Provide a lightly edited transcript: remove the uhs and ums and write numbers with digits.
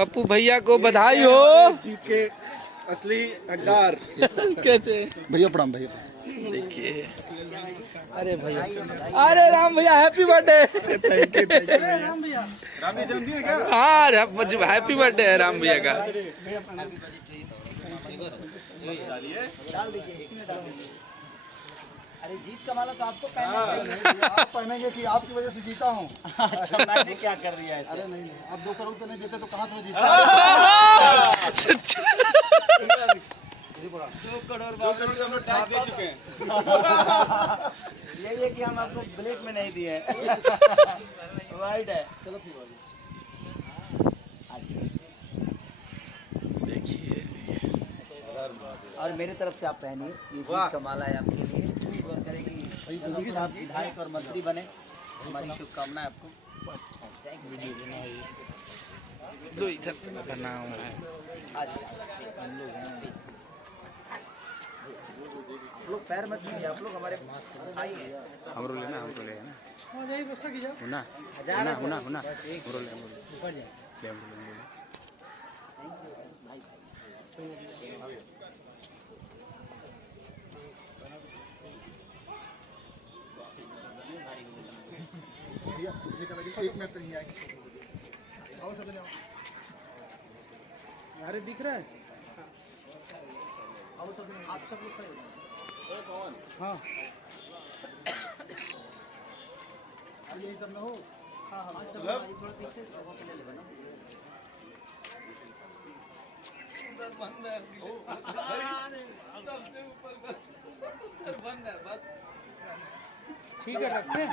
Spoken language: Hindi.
पप्पू भैया को बधाई हो। जीत के असली हकदार कैसे भैया, प्रणाम भैया। देखिए, अरे भैया, अरे राम भैया हैप्पी बर्थडे। थैंक यू भैया। राम भैया जन्मदिन है क्या? हाँ हैप्पी बर्थडे है राम भैया का। अरे जीत का माला तो आपको पहनना चाहिए। आप पहनेंगे कि आपकी वजह से जीता हूँ। अच्छा मैंने क्या कर दिया ऐसे? अरे नहीं, आप 2 करोड़ रुपए नहीं देते तो कहाँ से जीता? 2 करोड़ 2 करोड़ का हम लोग टैक्स दे चुके हैं। यही है कि हम आपको ब्लैक में नहीं दिए हैं। वाइट है। चलो फिर देखिए, और मेरी तरफ से आप पहनिए, ये जीत का माला है आपके लिए। ईश्वर करे कि आप विधायक और मंत्री बने, हमारी शुभकामनाएं आपको। दो इधर बनाओ है। आज आप लोग पैर मत छूइए, आप लोग हमारे भाई हैं। हमरो लेना ना हजार हुना हुना भैया, एक मिनट नहीं आएगी। आओ सब जाओ। अरे दिख रहा है। आओ सब, आप सब लोग खड़े हो जाओ। हाँ यही सब ना हो। हाँ हाँ सब थोड़ा पीछे जगह पे ले लेगा ना। सबसे ऊपर बस ठीक है, रखते हैं।